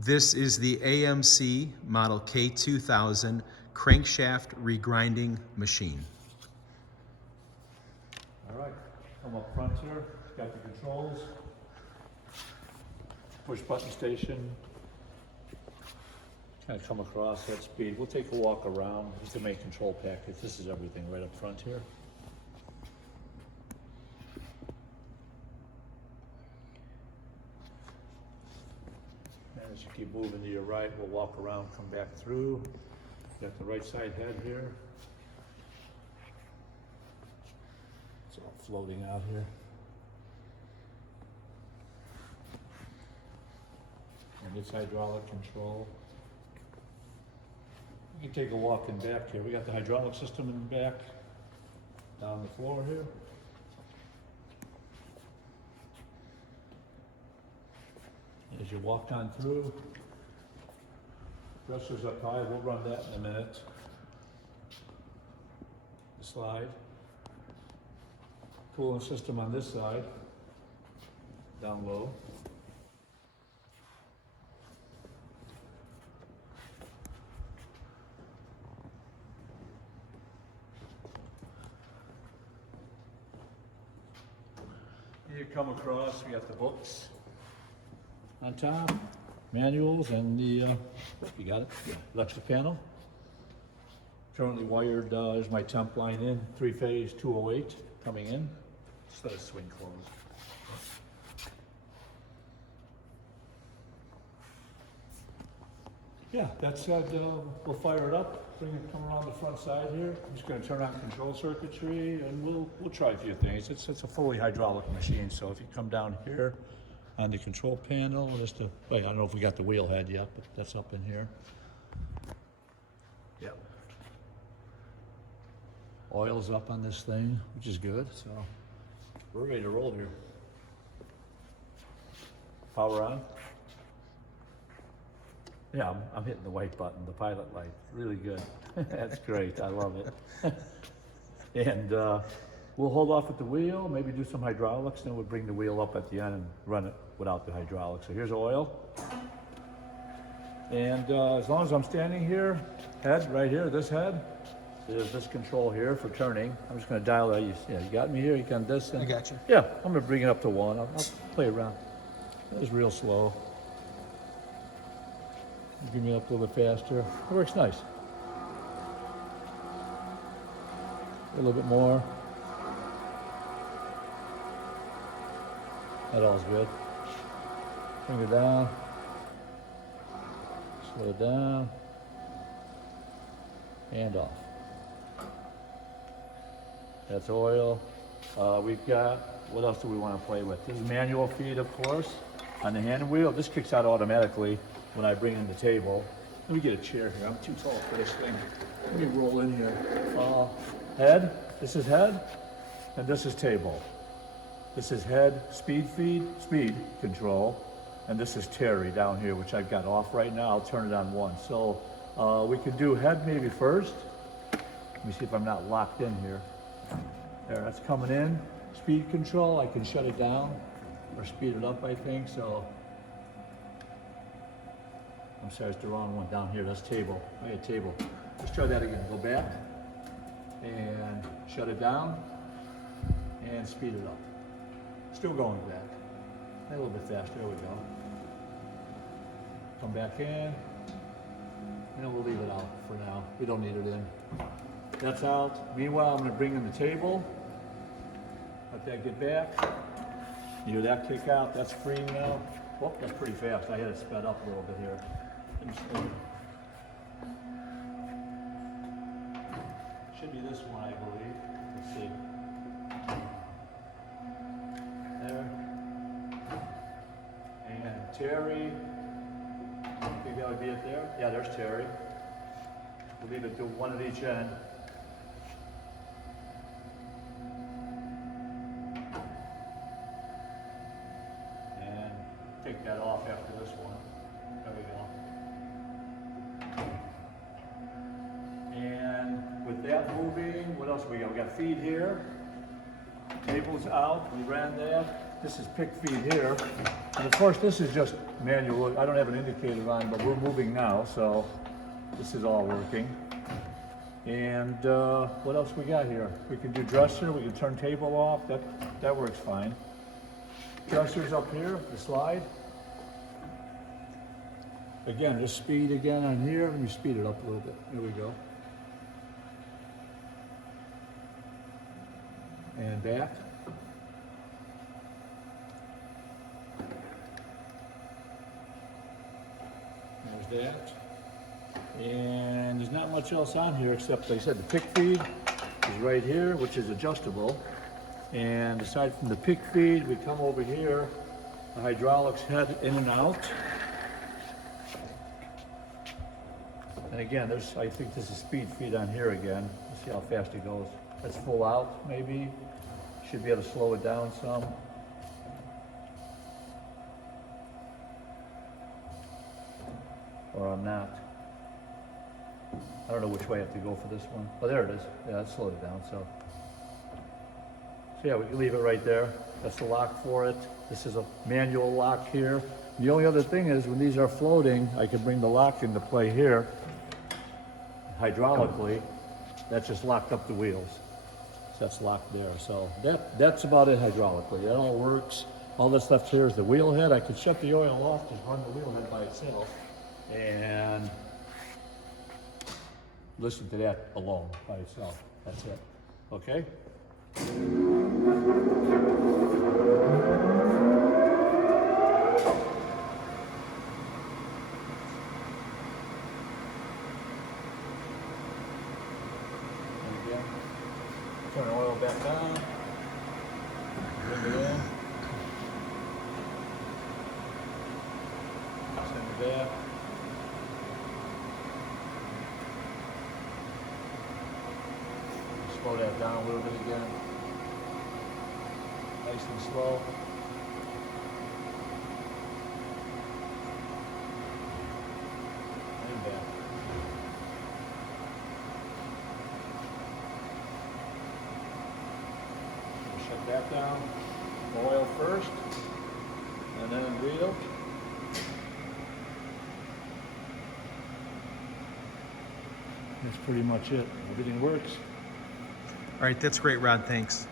This is the AMC model K2000 crankshaft regrinding machine. All right, come up front here, got the controls, push button station, kind of come across that speed. We'll take a walk around. This is the main control package. This is everything right up front here. And as you keep moving to your right, we'll walk around, come back through. Got the right side head here. It's all floating out here. And it's hydraulic control. We can take a walk in back here. We got the hydraulic system in the back, down the floor here. As you walk on through, pressures up high, we'll run that in a minute. The slide. Cooling system on this side, down low. You come across, we got the books on top, manuals, and the, you got it, yeah, electric panel. Currently wired, is my temp line in, 3-phase 208 coming in. Just let it swing closed. Yeah, that said, we'll fire it up, bring it, come around the front side here. I'm just gonna turn on control circuitry and we'll try a few things. It's a fully hydraulic machine, so if you come down here on the control panel, just to, I don't know if we got the wheel head yet, but that's up in here. Yep. Oil's up on this thing, which is good, so we're ready to roll here. Power on. Yeah, I'm hitting the white button, the pilot light. Really good. That's great. I love it. And we'll hold off at the wheel, maybe do some hydraulics, then we'll bring the wheel up at the end and run it without the hydraulics. So here's oil. And as long as I'm standing here, head right here, this head, there's this control here for turning. I'm just going to dial that. Yeah, you got me here. You can this. And, I got you. Yeah, I'm going to bring it up to 1. I'll play around. That was real slow. Bring it up a little bit faster. It works nice. A little bit more. That all's good. Bring it down. Slow it down. And off. That's oil. We've got, what else do we want to play with? This is manual feed, of course. On the hand wheel, this kicks out automatically when I bring in the table. Let me get a chair here. I'm too tall for this thing. Let me roll in here. Head, this is head, and this is table. This is head, speed control, and this is Terry down here, which I've got off right now. I'll turn it on 1. So we could do head maybe first. Let me see if I'm not locked in here. There, that's coming in. Speed control, I can shut it down or speed it up, I think, so. I'm sorry, it's the wrong one down here. That's table. I had table. Let's try that again. Go back and shut it down and speed it up. Still going back. A little bit faster. There we go. Come back in. And then we'll leave it out for now. We don't need it in. That's out. Meanwhile, I'm going to bring in the table. Let that get back. You hear that kick out? That's free now. Oh, that's pretty fast. I had it sped up a little bit here. Should be this one, I believe. Let's see. There. And Terry. I think that would be it there. Yeah, there's Terry. We'll leave it to 1 at each end. And take that off after this one. There we go. And with that moving, what else we got? We got feed here. Table's out. We ran that. This is pick feed here. And of course, this is just manual. I don't have an indicator on, but we're moving now, so this is all working. And what else we got here? We can do dresser, we can turn table off, that works fine. Dresser's up here, the slide. Again, just speed again on here. Let me speed it up a little bit. Here we go. And back. There's that. And there's not much else on here except, like I said, the pick feed is right here, which is adjustable. And aside from the pick feed, we come over here, the hydraulics head in and out. And again, I think this is speed feed on here again. Let's see how fast it goes. That's full out, maybe. Should be able to slow it down some. Or I'm not. I don't know which way I have to go for this one. Oh, there it is. Yeah, that slowed it down, so yeah, we can leave it right there. That's the lock for it. This is a manual lock here. The only other thing is when these are floating, I can bring the lock into play here hydraulically. That just locked up the wheels. So that's locked there. So that's about it hydraulically. That all works. All that's left here is the wheel head. I could shut the oil off, just run the wheel head by itself, and listen to that alone by itself. That's it. Okay? Turn the oil back on, bring it in, send it back. Slow that down a little bit again, nice and slow. And back. Shut that down, oil first, and then wheel. That's pretty much it. Everything works. All right, that's great, Rod. Thanks.